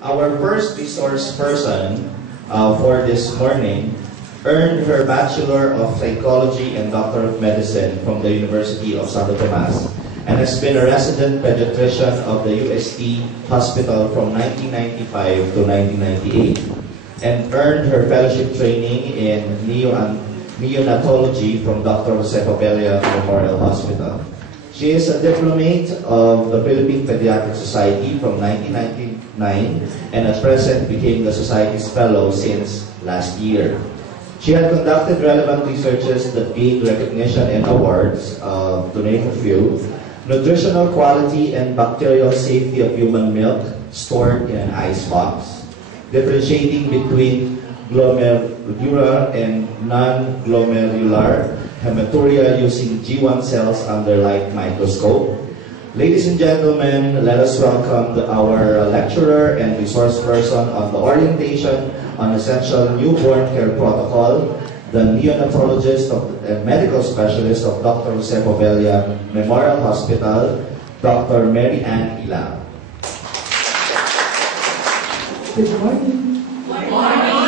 Our first resource person for this morning earned her Bachelor of Psychology and Doctor of Medicine from the University of Santo Tomas and has been a resident pediatrician of the UST Hospital from 1995 to 1998 and earned her fellowship training in neonatology from Dr. Jose Papella Memorial Hospital. She is a diplomate of the Philippine Pediatric Society from 1999 and at present became the Society's fellow since last year. She had conducted relevant researches that gained recognition and awards, to name a few: nutritional quality and bacterial safety of human milk stored in an icebox, differentiating between glomerular and non-glomerular hematuria using G1 cells under light microscope. Ladies and gentlemen, let us welcome our lecturer and resource person on the orientation on essential newborn care protocol, the neonatologist and medical specialist of Dr. Jose Povella Memorial Hospital, Dr. Mary Ann Ilang. Good morning. Good morning.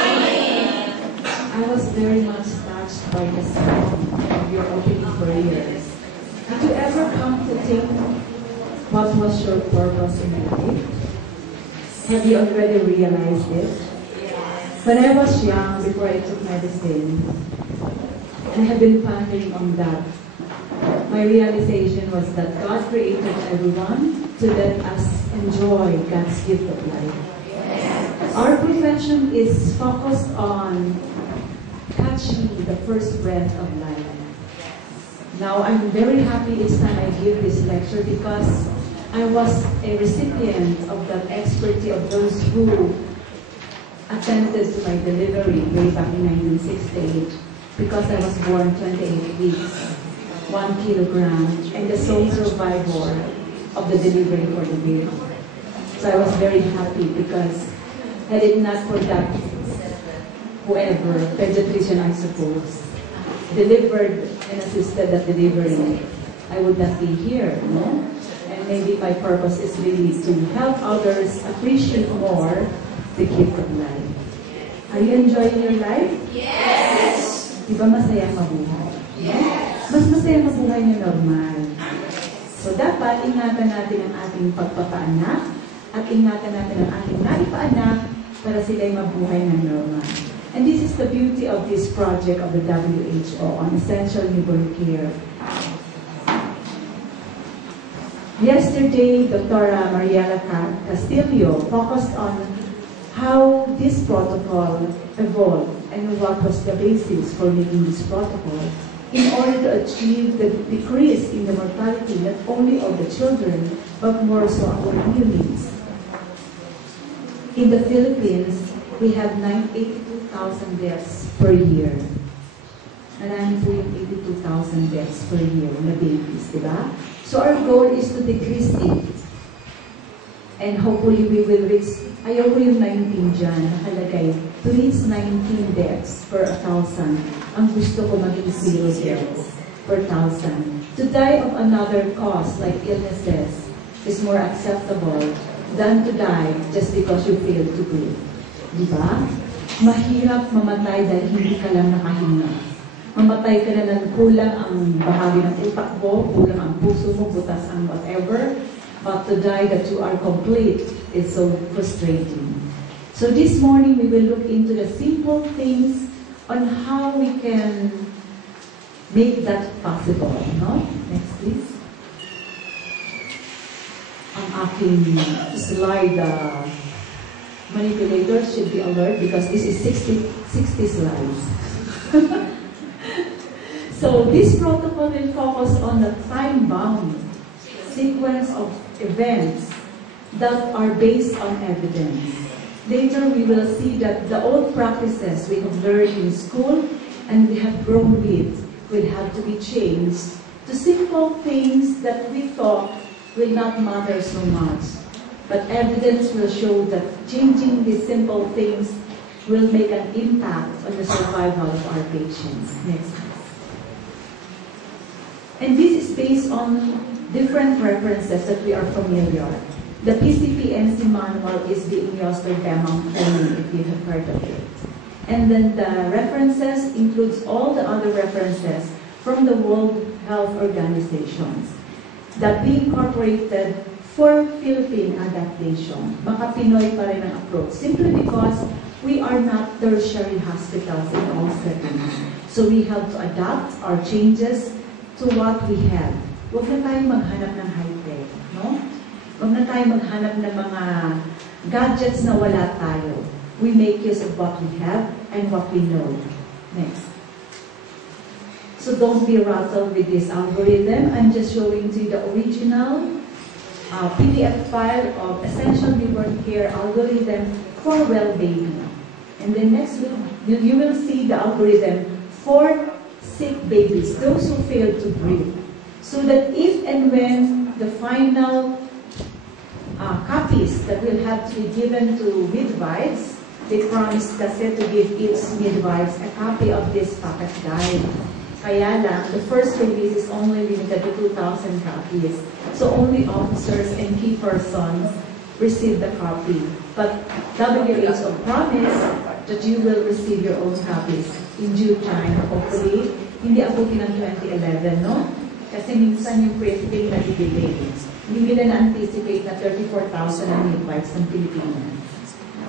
I was very much touched by the sound of your opening prayers. Did you ever come to think what was your purpose in life? Have you already realized it? When I was young, before I took medicine, and I have been pondering on that, my realization was that God created everyone to let us enjoy God's gift of life. Our profession is focused on catching the first breath of life. Now, I'm very happy each time I give this lecture because I was a recipient of that expertise of those who attended to my delivery way back in 1968 because I was born 28 weeks, 1 kilogram, and the sole survivor of the delivery for the baby. So I was very happy because had it not for that, whoever, pediatrician I suppose, delivered and assisted at delivery, I would not be here, no? And maybe my purpose is really to help others appreciate more the gift of life. Are you enjoying your life? Yes! Di ba masaya mabuhay? Yes! Mas masaya mabuhay na normal. So dapat ingatan natin ang ating pagpapaanak at ingatan natin ang ating naipaanak para sila'y mabuhay na normal. And this is the beauty of this project of the WHO on essential newborn care. Yesterday, Dr. Mariela Castillo focused on how this protocol evolved and what was the basis for making this protocol in order to achieve the decrease in the mortality not only of the children but more so our neonates. In the Philippines, we have 82,000 deaths per year. And I'm doing 82,000 deaths per year na babies, diba? So our goal is to decrease it. And hopefully we will reach, ayaw ko yung 19 dyan, nakalagay, to reach 19 deaths per 1,000. Ang gusto ko maging 0 deaths per 1,000. To die of another cause, like illnesses, is more acceptable than to die just because you fail to breathe. Diba? Mahirap mamatay dahil hindi ka lang nakahinga. Mamatay ka na lang kulang ang bahagi ng utak mo, kulang ang puso mo, butas ang whatever. But to die that you are complete is so frustrating. So this morning we will look into the simple things on how we can make that possible. No? Next please. Ang aking slide manipulator should be alert because this is 60 slides. So this protocol will focus on the time-bound sequence of events that are based on evidence. Later, we will see that the old practices we have learned in school and we have grown with will have to be changed to simple things that we thought will not matter so much. But evidence will show that changing these simple things will make an impact on the survival of our patients. Next. And this is based on different references that we are familiar. The PCPNC manual is being used for demong training, if you have heard of it. And then the references includes all the other references from the World Health Organizations that we incorporated for Philippine adaptation. Baka Pinoy pa rin ang approach. Simply because we are not tertiary hospitals in all settings. So we have to adapt our changes to what we have. Huwag na tayong maghanap ng high-tech, no? Huwag na tayong maghanap ng mga gadgets na wala tayo. We make use of what we have and what we know. Next. So don't be rattled with this algorithm. I'm just showing to you the original PDF file of Essential Newborn Care algorithm for well baby. And then next you will see the algorithm for sick babies, those who fail to breathe. So that if and when the final copies that will have to be given to midwives, they promised kasi to give each midwives a copy of this pocket guide. Kaya lang, the first release is only limited to 2,000 copies. So only officers and key persons receive the copy. But WHO promised that you will receive your own copies in due time. Hopefully, hindi abutin ng 2011, no? Kasi minsan yung printing na i-delay. Hindi nila na-anticipate na 34,000 ang midwives ng Pilipinas.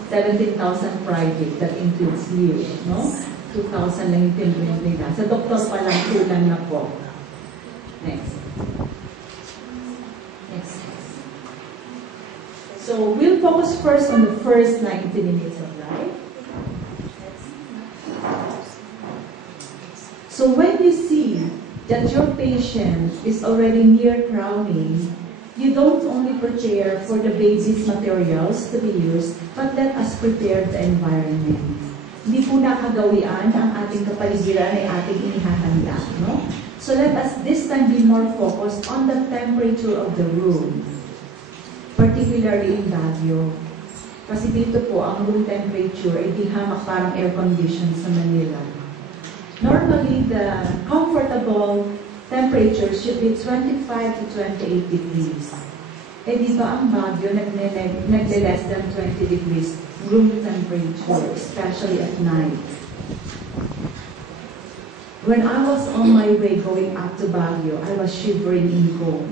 17,000 private, that includes you, no? 2,000 lang yung pinrint nila. Sa doktor pa lang, kulang na po. Next. Next. So, we'll focus first on the first 90 minutes of life. So, when you see that your patient is already near crowning, you don't only prepare for the baby's materials to be used, but let us prepare the environment. Hindi po nakagawian ang ating kapaligiran ay ating inihahanda, no? So let us this time be more focused on the temperature of the room, particularly in Baguio. Kasi dito po, ang room temperature ay di hamak parang air condition sa Manila. Normally, the comfortable temperature should be 25 to 28 degrees. Eh di ba ang Baguio nagle-less than 20 degrees room temperature, especially at night. When I was on my way going up to Baguio, I was shivering in cold.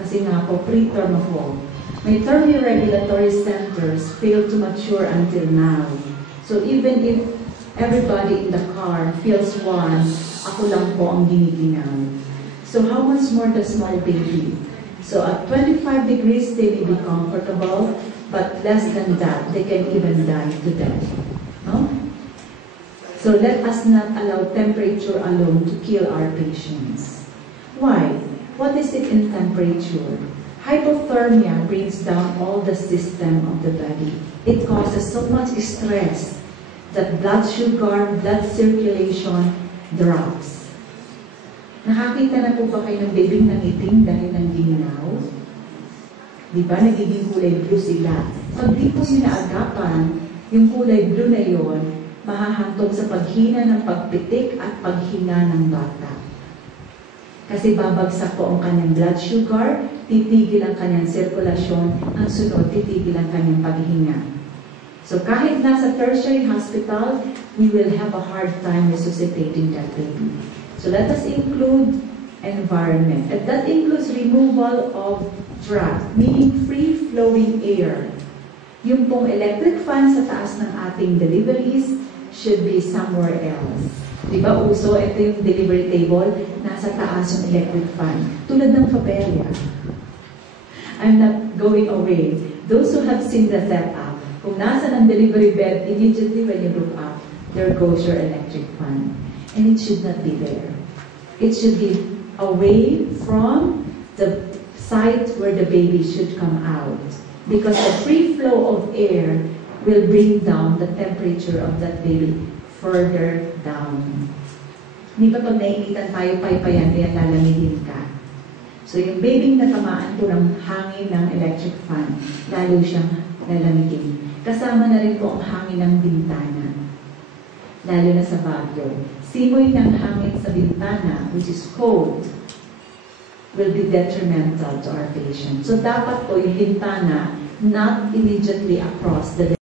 Kasi nga po, preterm ako. My thermoregulatory centers failed to mature until now. So even if everybody in the car feels warm, ako lang po ang giniginaw. So how much more the small baby? So at 25 degrees, they may be comfortable, but less than that, they can even die to death. No? So let us not allow temperature alone to kill our patients. Why? What is it in temperature? Hypothermia brings down all the system of the body. It causes so much stress that blood sugar, blood circulation drops. Nakakita na po ba kayo ng babyng nangitim dahil ng ginaw? Di ba? Nagiging kulay blue sila. Pag di po yun naagapan, yung kulay blue na yun, mahahantong sa paghina ng pagpitik at paghinga ng bata. Kasi babagsak po ang kanyang blood sugar, titigil ang kanyang sirkulasyon, ang sunod, titigil ang kanyang paghinga. So kahit nasa tertiary hospital, we will have a hard time resuscitating that baby. So let us include environment. And that includes removal of draft, meaning free-flowing air. Yung pong electric fan sa taas ng ating deliveries should be somewhere else. Diba uso, ito yung delivery table, nasa taas yung electric fan. Tulad ng Fabelia. I'm not going away. Those who have seen the setup, kung nasa ng delivery bed, immediately when you look up, there goes your electric fan. And it should not be there. It should be away from the site where the baby should come out. Because the free flow of air will bring down the temperature of that baby further down. Hindi ba pag nainitan tayo, paypayan, kaya lalamigin ka? So yung baby natamaan po ng hangin ng electric fan, lalo siyang lalamigin. Kasama na rin po ang hangin ng bintana, lalo na sa Baguio. Simoy ng hangin sa bintana, which is cold, will be detrimental to our patient. So dapat po yung lintana not immediately across the